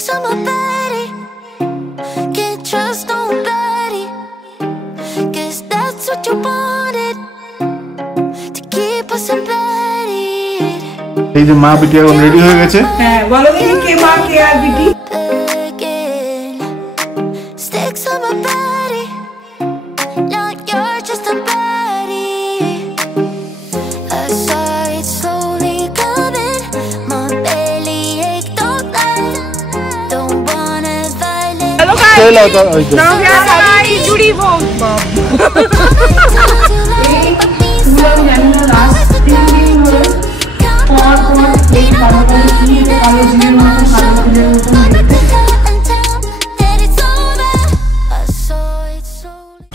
Sticks on my body, can't trust nobody. Guess that's what you wanted, to keep us embedded. এই যে মা বিটি এখন ready হয়ে গেছে। হ্যাঁ বলো দেখি কে মা কে আর বিটি। Sticks on my body, now you're just a body. I saw it slowly coming, my belly ache, don't lie, don't wanna violate. Hello guys, now we are having khichdi bhog.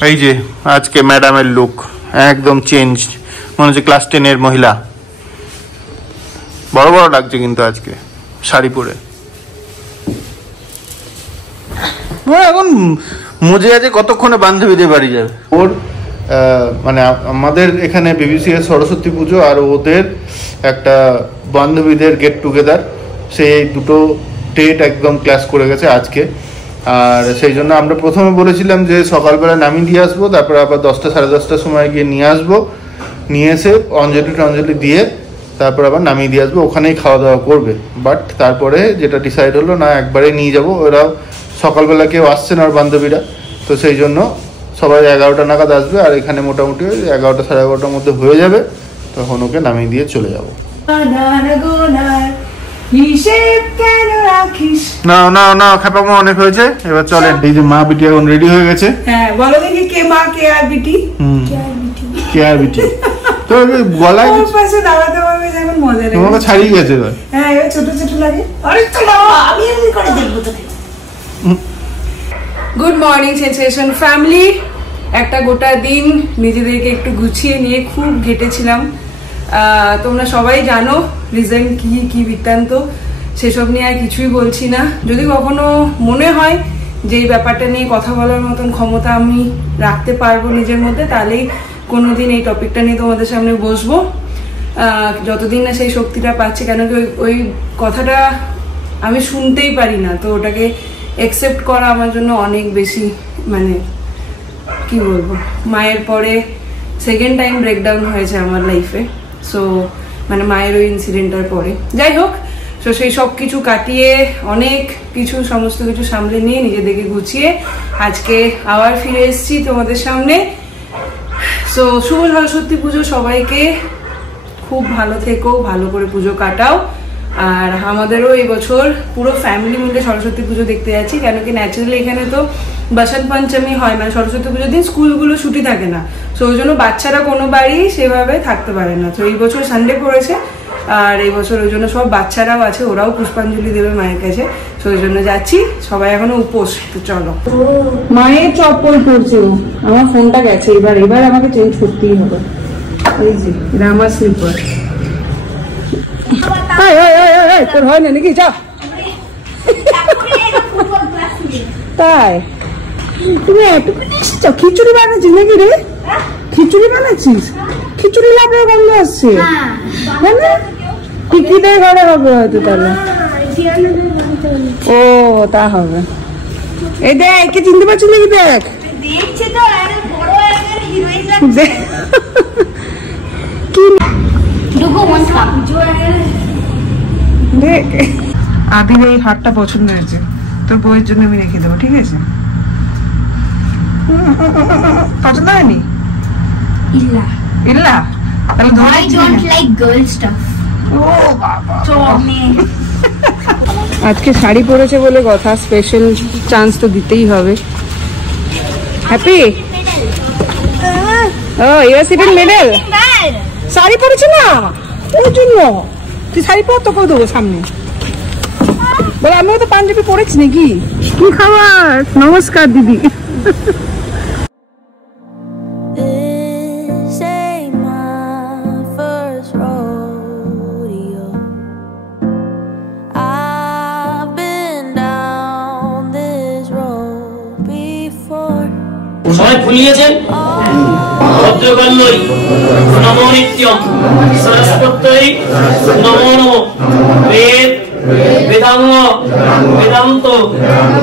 এই যে আজকে ম্যাডামের লুক একদম change, মনে হচ্ছে class 10 এর মহিলা। বড় বড় লাগছে কিন্তু আজকে শাড়ি পরে। এখন মজে আছে কতক্ষণে বান্ধবীদের বাড়ি যাবে। ওর মানে আমাদের এখানে বিবিসিএস সরস্বতী পুজো আর ওদের একটা বান্ধবীদের গেট টুগেদার, সেই দুটো ডেট একদম ক্লাস করে গেছে আজকে। আর সেই জন্য আমরা প্রথমে বলেছিলাম যে সকালবেলা নামিয়ে দিয়ে আসবো, তারপরে আবার 10টা সাড়ে 10টার সময় গিয়ে নিয়ে আসবো, নিয়ে এসে অঞ্জলি দিয়ে তারপর আবার নামিয়ে দিয়ে আসবো, ওখানেই খাওয়া দাওয়া করবে। বাট তারপরে যেটা ডিসাইড হলো না একবারে নিয়ে যাব, ওরাও সকালবেলা কেউ আসছে না ওর বান্ধবীরা, তো সেই জন্য সবাই 11টা নাগাদ আসবে। আর এখানে মোটামুটি 11টা সাড়ে 11টার মধ্যে হয়ে যাবে, তখন ওকে নামিয়ে দিয়ে চলে যাবো। না না না খাপামো অনেক হয়েছে, এবার চলেন। এই যে মা বিটি এখন রেডি হয়ে গেছে। হ্যাঁ বলো দেখি কে মা কে আর বিটি। কে আর বিটি তো গলায় পাশে দাঁড়াতে পারবে যেমন মজা লাগে। তোমাকে ছাড়িয়ে গেছে এবার। হ্যাঁ এবার ছোট ছোট লাগে। আরে চলো আমি এমনি করে দেখবো তোকে। Good morning sensation family. একটা গোটা দিন নিজেদেরকে একটু গুছিয়ে নিয়ে খুব ঘেটেছিলাম। তোমরা সবাই জানো রিজন কি বৃত্তান্ত, সেসব নিয়ে আর কিছুই বলছি না। যদি কখনো মনে হয় যে এই ব্যাপারটা নিয়ে কথা বলার মতন ক্ষমতা আমি রাখতে পারবো নিজের মধ্যে, তাহলেই কোনোদিন এই টপিকটা নিয়ে তোমাদের সামনে বসবো। যতদিন না সেই শক্তিটা পাচ্ছি, কেন কি ওই কথাটা আমি শুনতেই পারি না, তো ওটাকে অ্যাকসেপ্ট করা আমার জন্য অনেক বেশি, মানে কি বলবো, মায়ের পরে সেকেন্ড টাইম ব্রেকডাউন হয়েছে আমার লাইফে। সো মানে মায়ের ওই ইনসিডেন্টটার পরে, যাই হোক, তো সেই সব কিছু কাটিয়ে অনেক কিছু সমস্ত কিছু সামলে নিয়ে নিজেদেরকে গুছিয়ে আজকে আবার ফিরে এসেছি তোমাদের সামনে। সো শুভ সরস্বতী পুজো সবাইকে, খুব ভালো থেকো, ভালো করে পুজো কাটাও। আর আমাদেরও এই বছর পুরো ফ্যামিলি মিলে সরস্বতী পুজো দেখতে যাচ্ছি, কেন কি ন্যাচারালি এখানে তো বসন্ত পঞ্চমী হয়, মানে সরস্বতী পুজোর দিন স্কুলগুলো ছুটি থাকে না, তো ওই জন্য বাচ্চারা কোনো বাড়ি সেভাবে থাকতে পারে না। তো এই বছর সানডে পড়েছে, আর এই বছর ওই জন্য সব বাচ্চারাও আছে, ওরাও পুষ্পাঞ্জলি দেবে মায়ের কাছে, তো ওই জন্য যাচ্ছি। সবাই এখনো উপোস, তো চলো। মায়ের চপ্পল পরছে, আমার ফোনটা গেছে, এবার আমাকে চেঞ্জ করতেই হবে। এই যে এটা আমার স্লিপার। তোর হয় না নাকি? যা তাই তুমি খিচুড়ি বানাচ্ছিস নাকি রে? খিচুড়ি বানাচ্ছিস? খিচুড়ি লাভের গন্ধ আসছে, টিকিটের ঘরে হবে হয়তো তাহলে। ও তা হবে। এই দেখ, কে চিনতে পারছিস নাকি? দেখ আদির এই হারটা পছন্দ হয়েছে, তোর বইয়ের জন্য আমি রেখে দেবো, ঠিক আছে? পছন্দ হয়নি? ইল্লা তাহলে I don't like girl stuff. ও বাবা, আজকে শাড়ি পরেছে বলে কথা, স্পেশাল চান্স তো দিতেই হবে। Happy? Oh you are sitting middle. Sari পরেছে না ওই জন্য, তুই শাড়ি পর, তো করে দেবো সামনে। বলে আমিও তো পাঞ্জাবি পরেছি নাকি। কি খাবার? নমস্কার দিদি। সবাই ভুলিয়েছেন ভদ্রকাল্যই নমো নিত্যম সরস্বত্যই নমো নমঃ বেদ বেদাঙ্গ বেদান্ত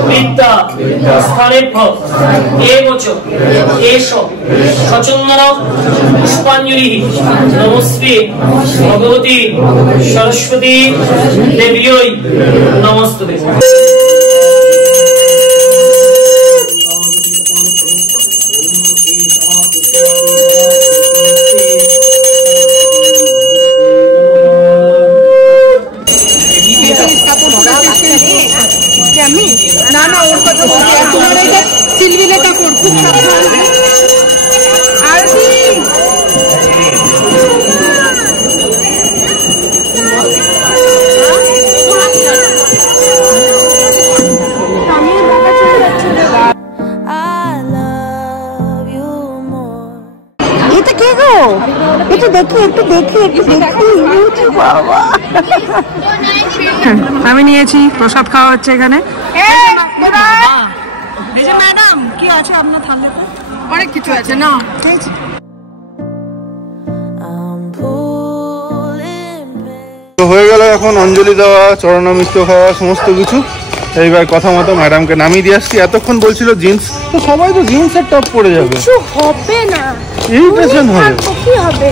বিদ্যা স্থানেভ্য এবচ এষ সচন্দন পুষ্পাঞ্জলি নমস্তে ভগবতী সরস্বতী দেব্যৈ নমস্তুতে। আমি নিয়েছি, প্রসাদ খাওয়া হচ্ছে এখানে। ম্যাডাম কি আছে আপনার থালাতে? অনেক কিছু আছে না। তো হয়ে গেল এখন অঞ্জলি দেওয়া, চরণামিষ্ট খাওয়া, সমস্ত কিছু। এইবার কথা মতো ম্যাডামকে নামিয়ে দিয়ে আসছি। এতক্ষণ বলছিল জিন্স, তো সবাই তো জিন্সের টপ পরে যাবে, কিছু হবে না, ইরিটেশন হবে। কি হবে?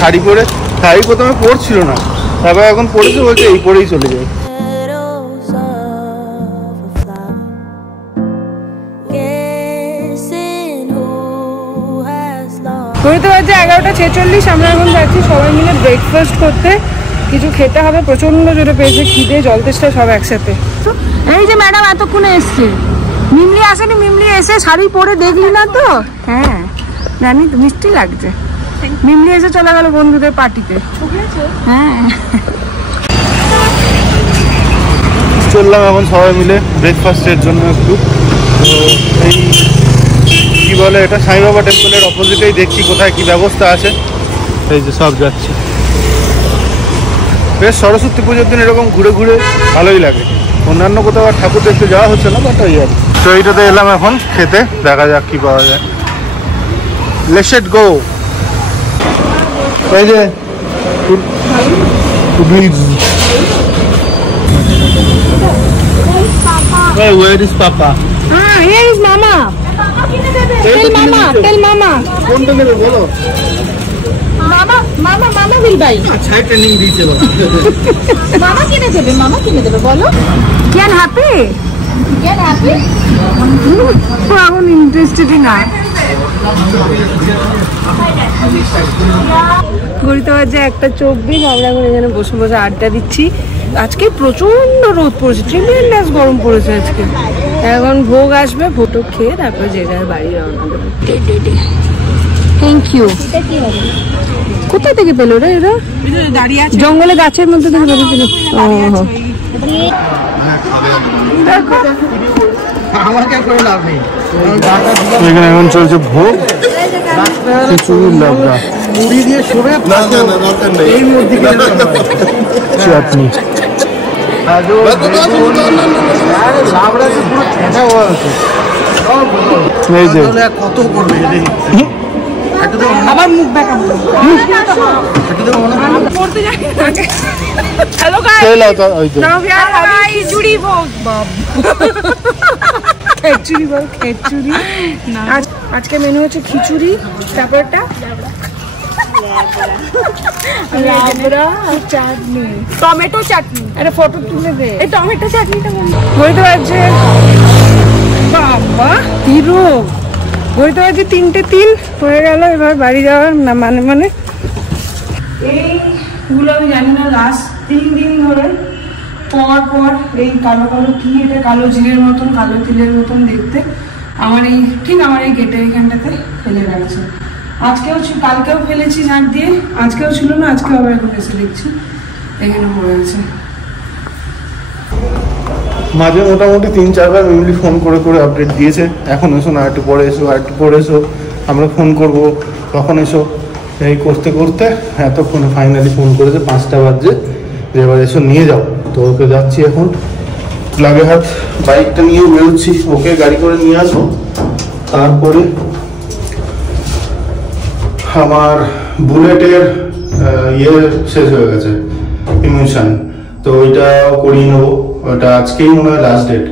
শাড়ি পরে, শাড়ি প্রথমে পরছিল না, তারপর এখন পরেছে, বলছে এই পরেই চলে যায়। Petals of a flower, guessing who has lost. ঘড়িতে বাজে 11:46। আমরা এখন যাচ্ছি সবাই মিলে ব্রেকফাস্ট করতে। কিছু খেতে হবে, প্রচন্ড জোরে পেয়েছে খিদে, জল তেষ্টা সব একসাথে। এই যে ম্যাডাম এতক্ষণে এসছে, মিমলি আসেনি। মিমলি এসে শাড়ি পরে দেখলি না তো? হ্যাঁ জানি তো, মিষ্টি লাগছে। মিমলি এসে চলে গেল বন্ধুদের পার্টিতে। হ্যাঁ চললাম এখন সবাই মিলে ব্রেকফাস্টের জন্য একটু। তো এই কি বলে এটা, সাই বাবা টেম্পলের অপোজিটেই দেখছি কোথায় কি ব্যবস্থা আছে। এই যে সব যাচ্ছে। বেশ সরস্বতী পুজোর দিন এরকম ঘুরে ঘুরে ভালোই লাগে। অন্যান্য কোথাও আর ঠাকুর দেখতে যাওয়া হচ্ছে না, বাট ওই আর। তো এইটাতে এলাম এখন খেতে, দেখা যাক কি পাওয়া যায়। লেটস ইট গো। এই যে where is Papa? here is Mama. Tell Mama, tell Mama. কোনটা নেবে বলো? Mama will buy. আচ্ছা ট্রেনিং দিয়েছে বাবা। মামা কিনে দেবে বলো। Can happy? কেন আপনি এখন ইন্টারেস্টেড না। ঘড়িতে বাজে 1:24। আমরা এখন এখানে বসে বসে আড্ডা দিচ্ছি। আজকে প্রচন্ড রোদ পড়েছে, ট্রিমেন্ডাস গরম পড়েছে আজকে। এখন ভোগ আসবে, ভোটো খেয়ে তারপর যে যার বাড়ি রওনা দেবো। Thank you. কোথা থেকে পেলো রে এরা? জঙ্গলে গাছের মধ্যে থেকে পেয়েছিল। এখানে এখন চলছে ভোগ, খিচুড়ির লাবড়া, চাটনি। এই যে কত করবে আবার মুখ দেখা হ্যালো খিচুড়ি ভোগ, খিচুড়ি বল, খিচুড়ি। আজকে মেনু হচ্ছে খিচুড়ি, তারপরটা লাবড়া আর চাটনি, টমেটো চাটনি। একটা ফটো তুলে দে, এই টমেটো চাটনিটা বলতে পারছে। বাবা হিরো। ঘড়িতে বাজে 3:03 হয়ে গেল। এবার বাড়ি যাওয়ার না মানে এইগুলো আমি জানি না, লাস্ট 3 দিন ধরে পর এই কালো কালো কি, এটা কালো জিরের মতন, কালো তিলের মতন দেখতে, আমার এই ঠিক আমার এই গেটের এখানটাতে ফেলে রাখছে। আজকেও কালকেও ফেলেছি ঝাঁট দিয়ে, আজকেও ছিল না, আজকে আবার এখন এসে দেখছি এখানে পড়ে গেছে। মাঝে মোটামুটি 3-4 বার মিমলি ফোন করে করে আপডেট দিয়েছে, এখন এসো না, একটু পরে এসো, আর একটু পরে এসো, আমরা ফোন করবো, তখন এসো। এই করতে করতে এতক্ষণে ফাইনালি ফোন করেছে 5টা বাজে, যে এবার এসো নিয়ে যাও। তো ওকে যাচ্ছি এখন লাগেহাট, বাইকটা নিয়েও বেরোচ্ছি, ওকে গাড়ি করে নিয়ে আসবো। তারপরে আমার বুলেটের ইয়ে শেষ হয়ে গেছে, ইমিউশন। তো ওইটা করিয়ে নেবো, ওটা আজকেই মনে হয় লাস্ট ডেট,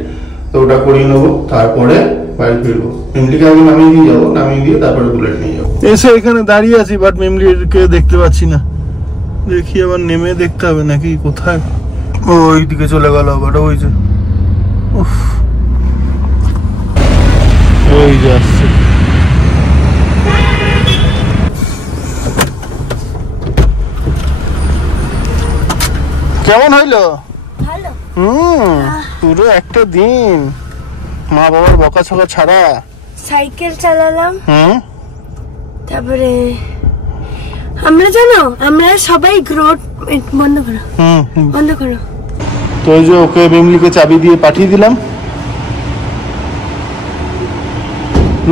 তো ওটা করিয়ে নেবো, তারপরে বাড়ি ফিরবো। মিমলিকে আগে নামিয়ে দিয়ে যাবো, নামিয়ে দিয়ে তারপরে বুলেট নিয়ে যাবো। এসে এখানে দাঁড়িয়ে আছি, বাট মিমলিকে দেখতে পাচ্ছি না। দেখি আবার নেমে দেখতে হবে নাকি কোথায়। ওই দিকে চলে গেল আবার, ওই যে ওই যে আসছে। কেমন হইলো? পুরো একটা দিন মা বাবার বকাঝকা ছাড়া সাইকেল চালালাম। তারপরে আমরা জানো আমরা সবাই গ্রোথ বন্ধ করো বন্ধ করো। তো ওই যে ওকে মিমলিকে চাবি দিয়ে পাঠিয়ে দিলাম,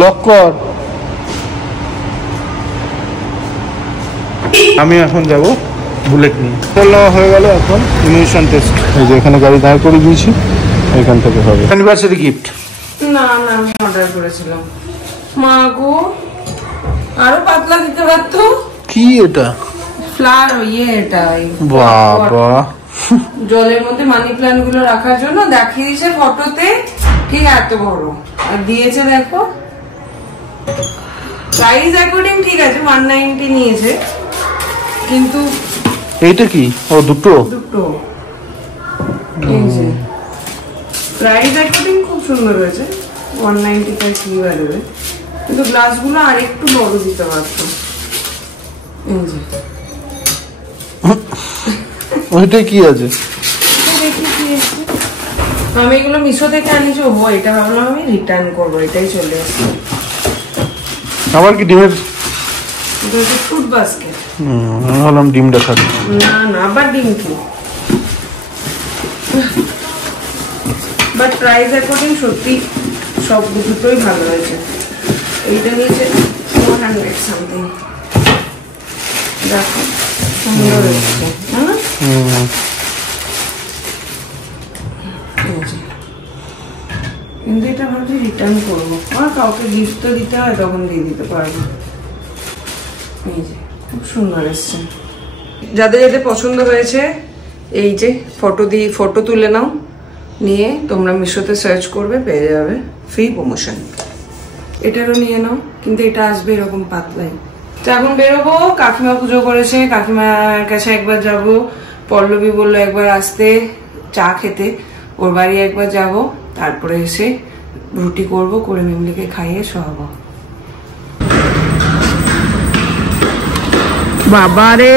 লক কর। আমি এখন যাব বুলেট নিয়ে। বললাম হয়ে গেল, এখন ইমিউশন টেস্ট। এই যে এখানে গাড়ি দাঁড় করে দিয়েছি, এখান থেকে হবে অ্যানিভার্সারি গিফট। না না আমি অর্ডার করেছিলাম। মা গো আরো পাতলা দিতে পারতো। কি এটা? ফ্লাওয়ার এটা বাবা, জলের মধ্যে মানি প্ল্যান্ট গুলো রাখার জন্য দেখিয়েছে ফটোতে, ঠিক এত বড় আর দিয়েছে। দেখো প্রাইস অ্যাকর্ডিং ঠিক আছে 190 নিয়েছে, কিন্তু এইটা কি? ও দুটো প্রাইস অ্যাকর্ডিং খুব সুন্দর হয়েছে। 195 কি বাড়বে, কিন্তু গ্লাসগুলো আর একটু বড় দিতে পারতো। ওইটা কি আছে? আমি এগুলো মিশো থেকে আনিছি। ও এটা ভাবলাম আমি রিটার্ন করবো, এটাই চলে আসছে। আবার কি ডিমের ফ্রুট বাস্কেট? ভাবলাম ডিমটা খাবে। না না আবার ডিম কি, বাট প্রাইস অ্যাকর্ডিং সত্যি সব দুটোই ভালো হয়েছে। এইটা নিয়েছে 400 সামথিং। দেখো সুন্দর হয়েছে, কিন্তু এটা ভাবছি রিটার্ন করবো। আর কাউকে গিফট তো দিতে হয়, তখন দিয়ে দিতে পারবো। এই যে খুব সুন্দর এসছে। যাদের যাদের পছন্দ হয়েছে এই যে ফটো তুলে নাও, নিয়ে তোমরা মিশোতে সার্চ করবে, পেয়ে যাবে ফ্রি প্রমোশন। এটারও নিয়ে নাও, কিন্তু এটা আসবে এরকম পাতলাই। তো এখন বেরোবো, কাকিমা পুজো করেছে, কাকিমার কাছে একবার যাব। পল্লবী বললো একবার আসতে চা খেতে, ওর বাড়ি একবার যাব, তারপরে এসে রুটি করব, করে মিমলিকে খাইয়ে শোয়াবো। বাবারে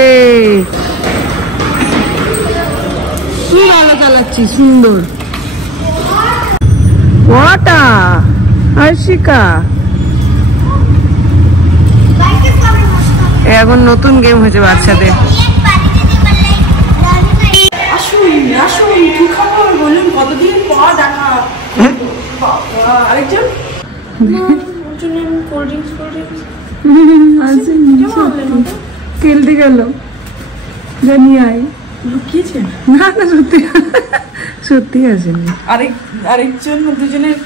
কি ভালো চালাচ্ছি, সুন্দর। ওটা আশিকা এখন নতুন গেম হয়েছে বাচ্চাদের। আসুন আসুন, কি খবর বলুন, কতদিন পর দেখা। আরেকজন খেলতে গেল, জানি আয় লুকিয়েছে। না না সত্যি সত্যি আসেনি। আরেকজন দুজনের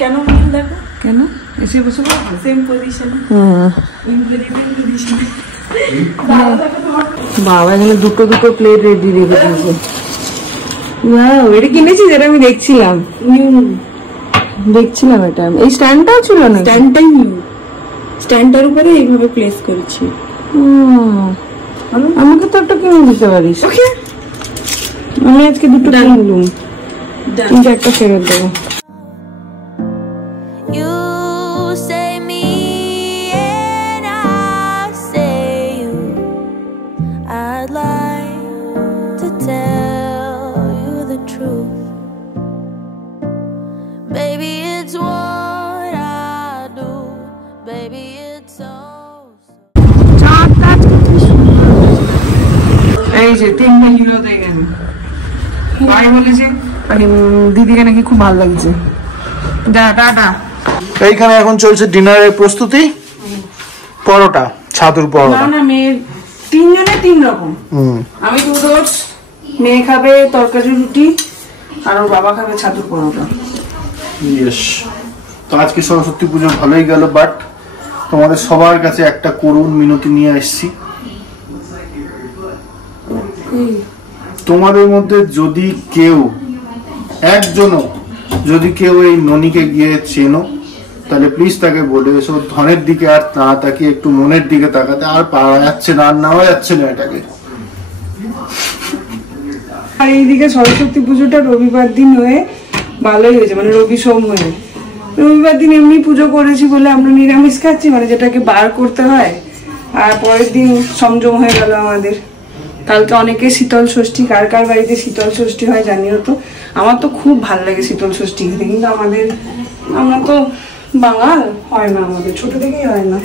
কেন মিল দেখো, কেন এসে বসে সেম পজিশন। বাবা এখানে দুটো প্লেট রেডি রেখে দিয়েছে। এটা কিনেছি, যেটা আমি দেখছিলাম এটা। এই স্ট্যান্ডটাও ছিল না, স্ট্যান্ডটাই নিউ, স্ট্যান্ডটার উপরে এইভাবে প্লেস করেছি। আমাকে তো একটা কিনে দিতে পারিস। আমি আজকে দুটো কিনলুম, কিন্তু একটা ফেরত দেবো। You say me and I say you. I'd like to tell you the truth. Baby, it's what I do. Baby, it's so. এই যে তিনটা হিরো হয়ে গেল। ভাই বলেছে দিদিকে নাকি খুব ভালো লাগছে। টাটা। এইখানে এখন চলছে ডিনারের প্রস্তুতি। পরোটা, ছাতুর পরোটা। না মেয়ে তিনজনে তিন রকম। আমি দুধ ওটস, মেয়ে খাবে তরকারি রুটি, আর ওর বাবা খাবে ছাতুর পরোটা। ইয়েস। তো আজকে সরস্বতী পুজো ভালোই গেল, বাট তোমাদের সবার কাছে একটা করুণ মিনতি নিয়ে আসছি। তোমাদের মধ্যে যদি কেউ একজনও যদি কেউ এই ননিকে গিয়ে চেনো তাহলে প্লিজ তাকে বলে এসো ধনের দিকে আর না তাকিয়ে একটু মনের দিকে তাকাতে। আর পাওয়া যাচ্ছে না, আর নেওয়া যাচ্ছে না এটাকে। আর এইদিকে সরস্বতী পুজোটা রবিবার দিন হয়ে ভালোই হয়েছে, মানে রবি সোম হয়ে। রবিবার দিন এমনি পুজো করেছি বলে আমরা নিরামিষ খাচ্ছি, মানে যেটাকে বার করতে হয়। আর পরের দিন সংযম হয়ে গেল আমাদের। কালকে অনেকে শীতল ষষ্ঠী, কার কার বাড়িতে শীতল ষষ্ঠী হয় জানিও তো। আমার তো খুব ভালো লাগে শীতল ষষ্ঠী খেতে, কিন্তু আমরা তো বাঙাল, হয় না আমাদের, ছোট থেকেই হয় না।